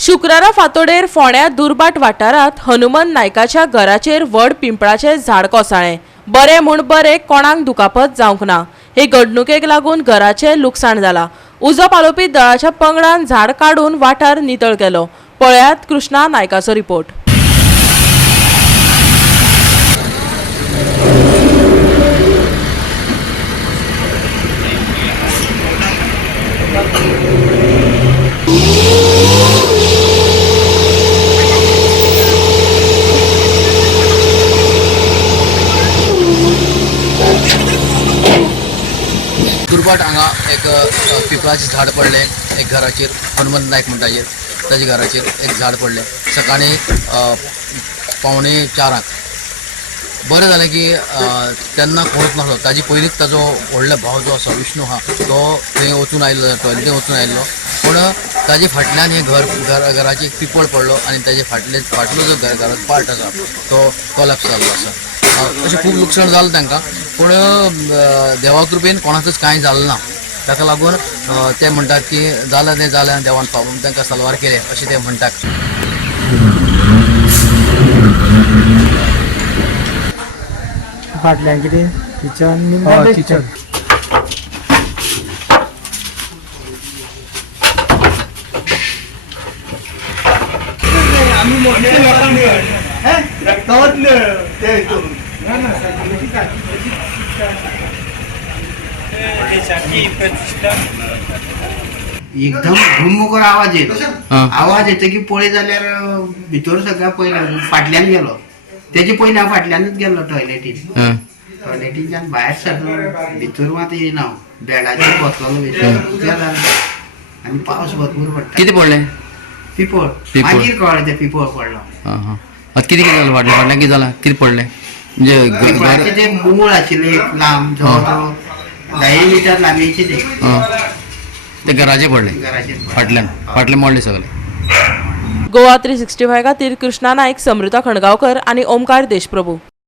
शुक्रारा फांतोडेर फोंड्या दुर्बाट वाठारांत हनुमंत नायकाच्या घराचेर व्हड पिंपळाचें झाड कोसळ्ळें। बरें म्हूण बरें कोणाक दुखापत जावंक ना। हे घडणुकेक लागून घराचें लुकसाण जालां। उजो पालोवपी दळाच्या पंगडान झाड काडून वाठार नितळ केलो। पळयात कृष्णा नायकाचो रिपोर्ट। दुर्बाट हांगा एक पिंपळाचें झाड पडलें एक घराचेर हनुमंत नायक म्हणटाचेर ताच्या घराचेर एक झाड पडलें सकाळीं 3:45 बरें जालें की तेन्ना कोणूच नासलो। ताजे पयलींच ताजो व्हडलो भाव जो आसा विष्णू आहा तो थंय वचून आयिल्लो टॉयलेटीन वचून आयिल्लो, पूण ताजे फाटल्यान हे घराचें एक पिंपळ पडलो आनी ताजे फाटलो जो घराचो पार्ट आसा तो कोलॅप्स जाल्लो आसा। अशें खूब लुकसाण जालें तांकां, पूण देवा कृपेन कोणाकच कांय जालें ना। ताका लागून ते म्हणटात की जालें तें जालें आनी देवान तांकां सलवार केलें अशें ते म्हणटात। फाटल्यान कितें किचन किचन एकदम घुममुकर आवाज येतो की पळय जाल्यार भितर सगळ्या पयलें फाटल्यान गेलो। तेजे पयलीं हांव फाटल्यानूच गेल्लो टॉयलेटींतल्यान भायर सरलो, भितर मात येयना बेडाचेर बसलोलो भितर आनी पावस भरपूर पडटा। कितें पडलें? पिंपळ। मागीर कळ्ळें तें पिंपळ पडलो। आतां कितें जालें फाटल्यान कितें जालां कितें पडलें म्हणजे पिंपळाचें तें मूळ आशिल्लें एक लांब जवळ 10 मिटर लांबीचें ते घराचेर पडलें घराचेर फाटल्यान मोडलें सगळें। गोवा 365 खातीर कृष्णा नायक, समृता खणगांवकर आनी ओमकार देशप्रभू।